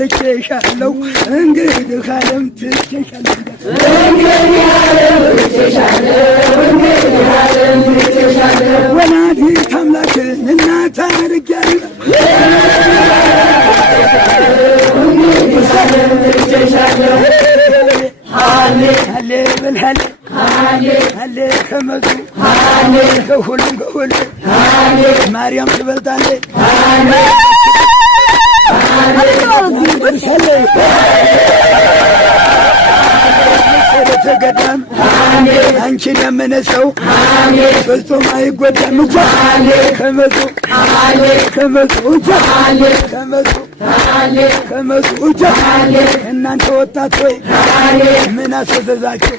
ትቼሻለሁ እንግዲህ ዓለም ትቼሻለሁ ወላዲተ አምላክን እናት አድርጌያለሁ ሃሌ በል ሃሌ ከመጡ ከሁሉም ማርያም ትበልጣለች ተገዳም አንቺን ያመነ ሰው ፍጹም አይጎዳም። ከመጡ እናንተ ወጣት ሆይ ምን አስወዘዛችሁ?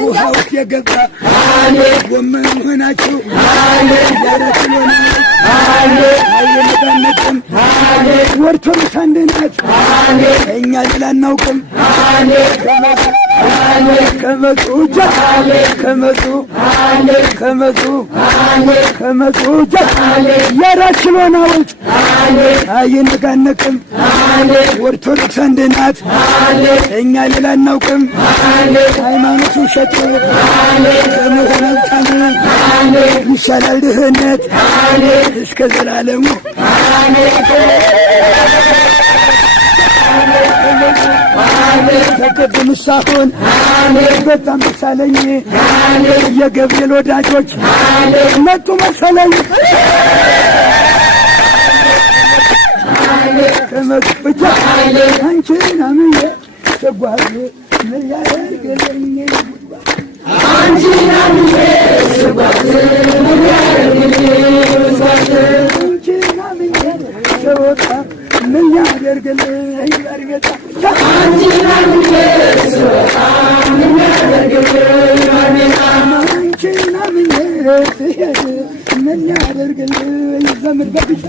ውሃ ውስጥ የገባ ጎመን ሆናችሁ ያረክሎና አይነቃነቅም ኦርቶዶክስ አንድ ናት እኛ ሌላ አናውቅም። ከመጡ የራችሎና ወልት አይነቃነቅም ኦርቶዶክስ አንድ ናት እኛ ሌላ አናውቅም። ሃይማኖቱ ሸጥ ለመሆነታን ይሻላል ድህነት እስከ ዘላለሙ ተቀድም ሳሆን በጣም መሰለኝ የገብርኤል ወዳጆች መጡ መሰለኝ ከመጡ ብቻ አንቺን አምኜ ተጓዝ ምን ያደርግልኝ አንቺን አምኜ ተጓዝ ምን ያደርግልኝ አንቺን አምኜ ተወጣ ምን ያደርግልኝ ባርቤታ አንቺን አምኜ ተወጣ ምን ያደርግልኝ ባርቤታ አንቺን አምኜ ምን ያደርግልኝ ዘመድ ገብቻ